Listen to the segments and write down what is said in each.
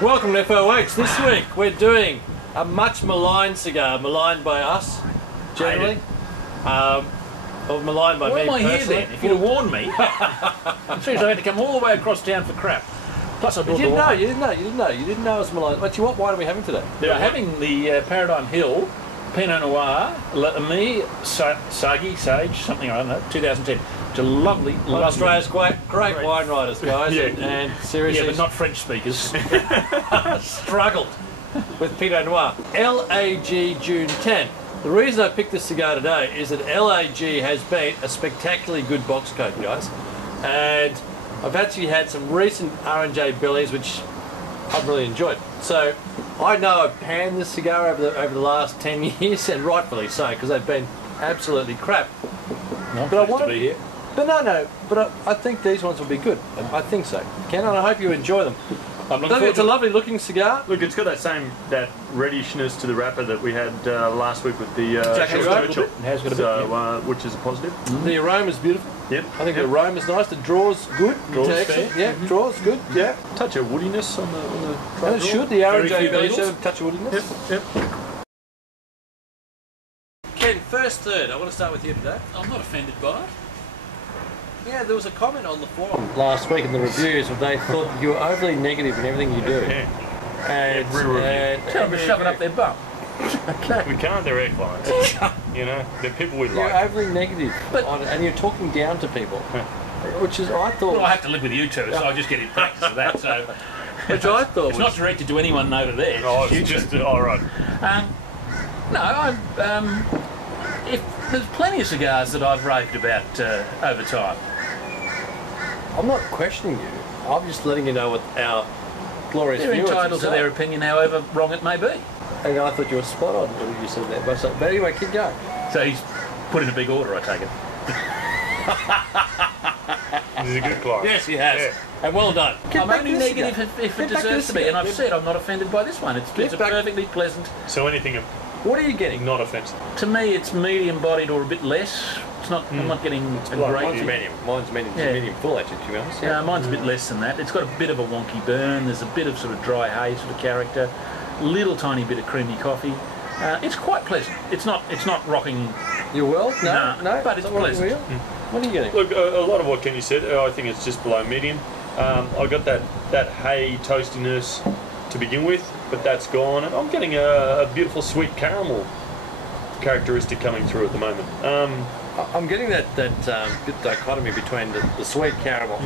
Welcome to FOX. This week we're doing a much maligned cigar, maligned by us, generally. Or maligned by me personally. Here, then? If you'd have warned me, seriously, I had to come all the way across town for crap. Plus, I brought you didn't know it was maligned. But what wine are we having today? They're having the Paradigm Hill Pinot Noir, Me, Sage, something I don't know, 2010. It's a lovely, one of Australia's great wine writers, guys, and seriously, but not French speakers. Struggled with Pinot Noir. LAG June 10. The reason I picked this cigar today is that LAG has been a spectacularly good box coat, guys, and I've actually had some recent R&J bellies which I've really enjoyed. So I know I've panned this cigar over the last 10 years, and rightfully so, because they've been absolutely crap. But I want to be here. But but I think these ones will be good. I think so, Ken, and I hope you enjoy them. It's a lovely looking cigar. Look, it's got that reddishness to the wrapper that we had last week with the Churchill. which is a positive. The aroma's beautiful. Yep. I think the aroma's nice. The draw's good. Draw's fair. Yeah, draw's good. Yeah. Touch of woodiness on the And it should. The R&J belly should have a touch of woodiness. Yep. Ken, first third. I want to start with you today. I'm not offended by it. Yeah, there was a comment on the forum last week in the reviews where they thought you were overly negative in everything you do. And tell them to shove it up their bum. We can't, they're air clients. You know, they're people we like. You're overly negative, and you're talking down to people, which is, I thought... Well, I have to live with you two, so I just get in practice of that, so... Which I thought it's not directed to anyone over there. Oh, it's just... All right. If there's plenty of cigars that I've raved about over time. I'm not questioning you. I'm just letting you know what our glorious They're viewers entitled to their opinion, however wrong it may be. And I thought you were spot on when you said that. But anyway, keep going. So he's put in a big order, I take it. He's a good client. Yes, he has. Yeah. And well done. I'm only negative if it deserves to be, and I've said I'm not offended by this one. It's a perfectly pleasant. So anything... What are you getting? Not offensive. To me, it's medium-bodied or a bit less. It's not. I'm not getting a great. Mine's medium. Mine's medium full, actually, to be honest. Yeah, mine's a bit less than that. It's got a bit of a wonky burn. There's a bit of sort of dry hay sort of character. Little tiny bit of creamy coffee. It's quite pleasant. It's not rocking. Your world? No. But it's pleasant. What are you getting? Look, a lot of what Kenny said, I think it's just below medium. I got that hay toastiness to begin with, but that's gone, and I'm getting a beautiful sweet caramel characteristic coming through at the moment. I'm getting that bit dichotomy between the sweet caramel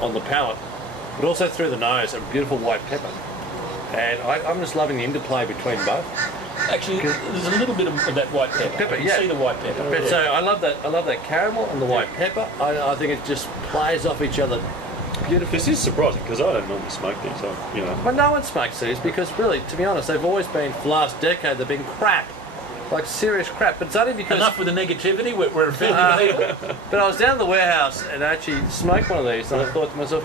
on the palate, but also through the nose, a beautiful white pepper. And I'm just loving the interplay between both. Actually, there's a little bit of that white pepper. You can see the white pepper. But so I love that caramel and the white pepper. I think it just plays off each other. Beautiful. This is surprising because I don't normally smoke these, so, you know. Well, no one smokes these because, really, to be honest, they've always been, for the last decade, they've been crap. Like serious crap. But it's only because... Enough with the negativity, we're offending people. But I was down at the warehouse and I actually smoked one of these, and I thought to myself,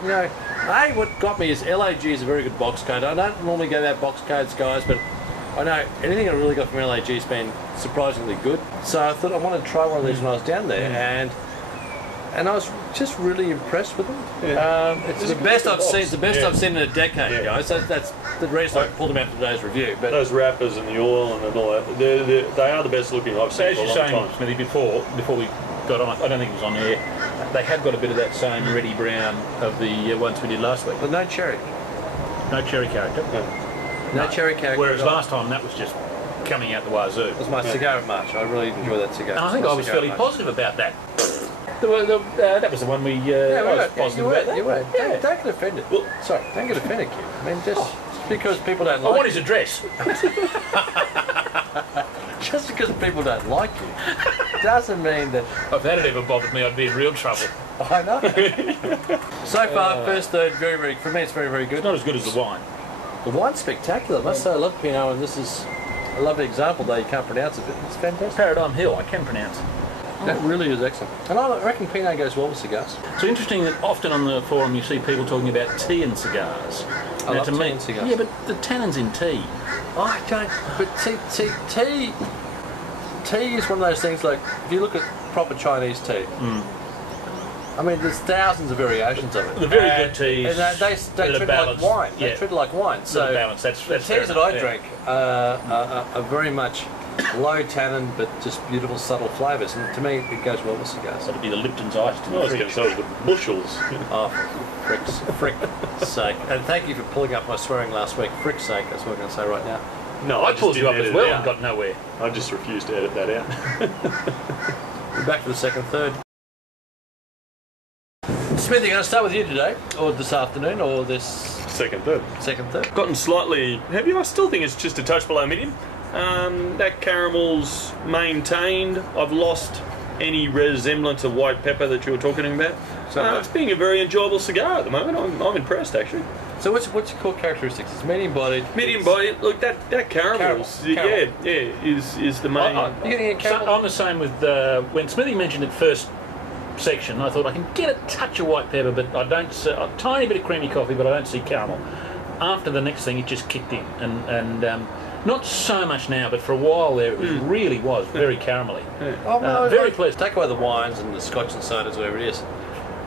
what got me is LAG is a very good box coat. I don't normally go about box coats, guys, but I know anything I really got from LAG has been surprisingly good. So I thought I wanted to try one of these when I was down there, and I was just really impressed with them. Yeah. It's the best I've seen. It's the best I've seen in a decade, guys. That's the reason I pulled them out for today's review. But those wrappers and the oil and all that, they are the best looking I've seen for a long time. As you're saying, Smithy, before we got on, I don't think it was on air. They have got a bit of that same reddy brown of the ones we did last week. But no cherry. No cherry character. No cherry character. Whereas last time that was just coming out the wazoo. It was my cigar of March. I really enjoyed that cigar. And I think I was fairly positive about that. That was the one we was positive about that. You were. Don't get offended. Well, sorry, don't get offended, kid. I mean, just because people don't like you. I want his address. Just because people don't like you doesn't mean that... If that had ever bothered me, I'd be in real trouble. I know. So far, first third, very, for me, it's very good. It's not as good as the wine. The wine's spectacular. I must say, I love Pinot, and this is a lovely example, though you can't pronounce it, but it's fantastic. Paradigm Hill, I can pronounce it. That really is excellent. And I reckon Pinot goes well with cigars. It's interesting that often on the forum you see people talking about tea and cigars. I love tea and cigars. Yeah, but the tannins in tea. I don't... But see, tea is one of those things, like, if you look at proper Chinese tea, I mean, there's thousands of variations of it. The very good teas. And they treat it like wine. They Yeah. treat it like wine. So balance. That's the teas fair that enough, I yeah. drink are very much low tannin, but just beautiful, subtle flavours. And to me, it goes well with cigars. That'd be the Lipton's iced in I the was going fridge. to say the bushels. Oh, frick's sake. And thank you for pulling up my swearing last week. Frick's sake, that's what I'm going to say right now. No, I just pulled you up didn't as edit it well out. and got nowhere. I just refused to edit that out. We're back for the second third. Smithy, going to start with you today, or this afternoon, or this Second third. second third? Gotten slightly heavy. I still think it's just a touch below medium. That caramel's maintained. I've lost any resemblance of white pepper that you were talking about. So It's being a very enjoyable cigar at the moment. I'm impressed actually. So what's your core characteristics? It's medium bodied. Medium body. Look, that caramel. Caramel. Is the main. You're getting a caramel. I'm the same with when Smithy mentioned it first section. I thought I can get a touch of white pepper, but I don't see a tiny bit of creamy coffee, but I don't see caramel. After the next thing, it just kicked in, and not so much now, but for a while there, it really was very caramelly. Oh, no, very pleasant. Take away the wines and the scotch and sodas, whatever it is.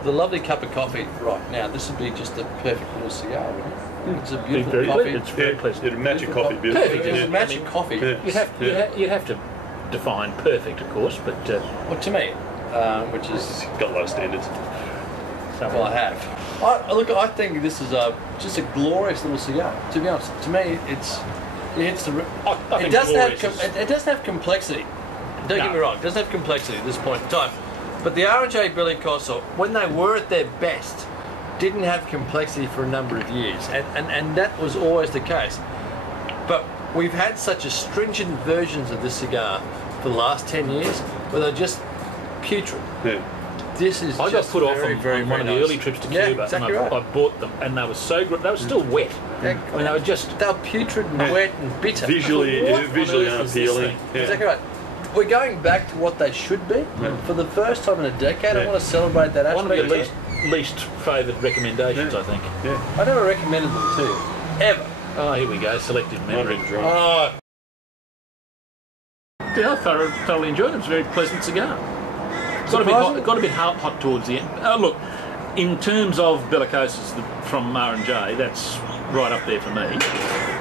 The lovely cup of coffee right now. This would be just a perfect little cigar, wouldn't it? It's a beautiful very coffee. pleasant. It's very pleasant. It'll match your coffee Perfect. beautifully. It Yeah. would match your coffee. Yeah. You'd have to define perfect, of course, but Well, to me, which is Got low standards. well, I have. I think this is just a glorious little cigar. To be honest, to me, it hits the. I It think doesn't have glorious is- it doesn't have complexity. Don't get No. me wrong. It doesn't have complexity at this point in time. But the R&J Belicosos, when they were at their best, didn't have complexity for a number of years, and that was always the case. But we've had such a stringent versions of this cigar for the last 10 years, where they're just putrid. Yeah. This is I got just put off very, on, very, on one very of the nice. early trips to Yeah, Cuba, exactly and right. I bought them, and they were so good. They were still wet. Yeah, I mean, they were just they're putrid and wet and bitter. Visually What on visually earth is this unappealing. thing? Yeah. Exactly right. We're going back to what they should be for the first time in a decade. I Yeah. want to celebrate that one of aspect. your least favoured recommendations, Yeah. I think. Yeah. I never recommended them to you, ever. Oh, here we go, selective I've memory. been drunk. Oh, Yeah, I thoroughly enjoyed it. It's a very pleasant cigar. Surprising? Got a bit hot towards the end. Look, in terms of Belicosos from R&J, that's right up there for me.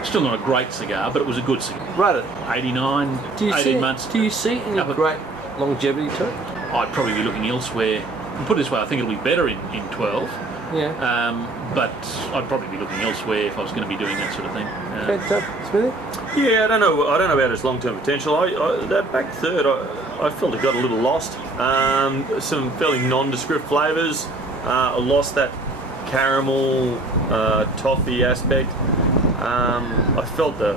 Still not a great cigar, but it was a good cigar. right it. 89, Do you 18 see? months. Do you see any Up a- great longevity to it? I'd probably be looking elsewhere. Put it this way, I think it'll be better in 12. Yeah. But I'd probably be looking elsewhere if I was going to be doing that sort of thing. Smithy? Yeah, I don't know about its long-term potential. That back third, I felt it got a little lost. Some fairly nondescript flavours. I lost that caramel, toffee aspect. I felt a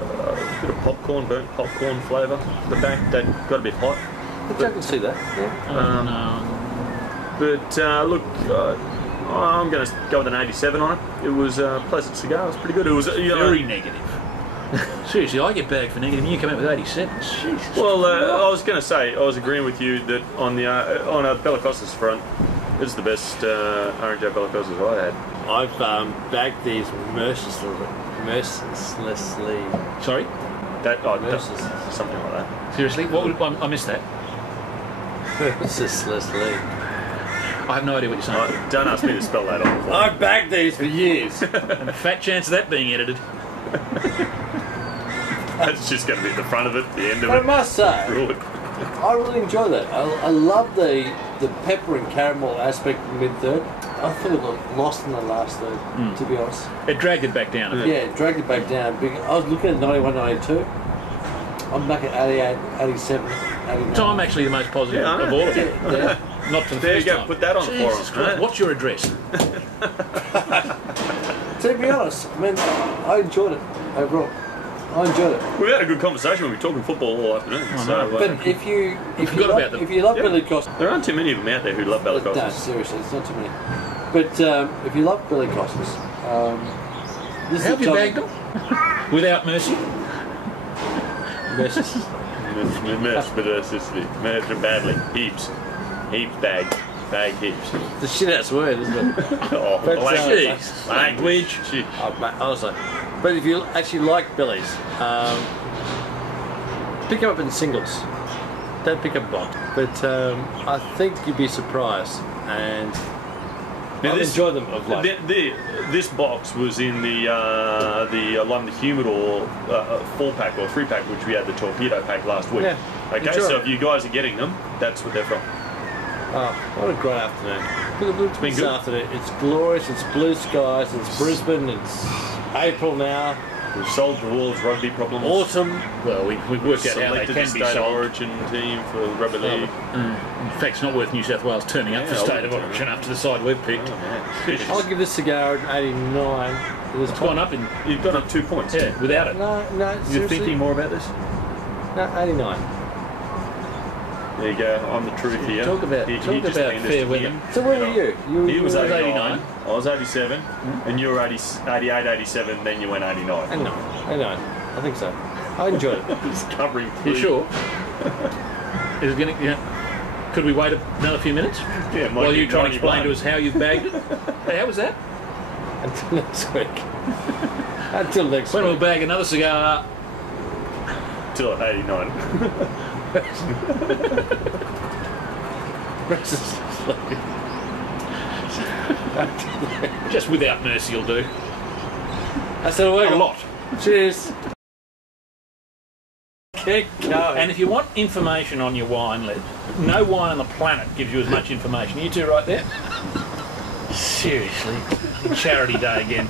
bit of burnt popcorn flavour at the back. That got a bit hot. I can see that. Yeah. But look, I'm going to go with an 87 on it. It was a pleasant cigar. It was pretty good. It was Very negative. Seriously, I get bagged for negative and you come out with 87. Jesus. Well, I was going to say, I was agreeing with you that on a Belicosos front, it's the best R&J Belicosos I had. I've bagged these mercilessly. Sorry? Mercilessly. Something like that. Seriously? I missed that. Mercilessly. I have no idea what you're saying. Don't ask me to spell that off. I've bagged these for years. And a fat chance of that being edited. That's just going to be at the front of it, the end of But I it. must say, Ruined. I really enjoy that. I love the pepper and caramel aspect in the mid-third. I thought it got lost in the last third, to be honest. It dragged it back down a bit. Yeah, it dragged it back down. I was looking at 91, 92. I'm back at 88, 87, 89. So I'm actually the most positive Yeah, I of know. all of you. Yeah. Not for the There you first go, time. put that on the forum, Jesus Christ, right? what's your address? To be honest, I mean, I enjoyed it overall. I enjoyed it. We've had a good conversation when we're talking football all afternoon. I So, know. But if you forgot love, about them. if you love Yeah. Belicosos, there aren't too many of them out there who love no, Belicosos. seriously, it's not too many. But if you love Belicosos, this How have is you a bagged them? Without mercy? Mercy. Messed badly. Heaps bag heaps. The shit ass word, isn't it? Oh, But, Jeez. language. Gee. Oh, mate, honestly. But if you actually like Billy's, pick them up in singles. Don't pick up a bond. But I think you'd be surprised. And Now I've enjoyed them of late. This box was in the London Humidor 4-pack or 3-pack, which we had the torpedo pack last week. Yeah, okay, enjoy so it. if you guys are getting them, that's what they're from. Oh, what a great afternoon. Look at been this good. afternoon. It's glorious, it's blue skies, it's Brisbane, it's April now, We've solved the world's rugby problems. autumn. Well, we've worked out how they Selected can the be state solved. origin team for the rugby league. In fact, it's not worth New South Wales turning up Yeah, for I state wouldn't of turn origin after the side we've picked. Oh, man. I'll give this cigar an 89. It's gone up in. You've got up 2 points. Yeah, without it. No, You're seriously. thinking more about this? No, 89. There you go. I'm the truth here. Talk about He talk just about handed fair it to weather. him. So where were you? He was were 89. I was 87. And you were 88, 87. Then you went 89. 89. 89. I think so. I enjoyed it. Just covering. You sure? Is it going to? Yeah. Could we wait another few minutes Yeah, while you try and explain to us how you've bagged it? Hey, how was that? Until next week. Until next When week. we'll bag another cigar. Till at 89. Just without mercy will do. That's a week. A lot. Cheers. Keep going. And if you want information on your wine, no wine on the planet gives you as much information. You two right there? Seriously. Charity day again.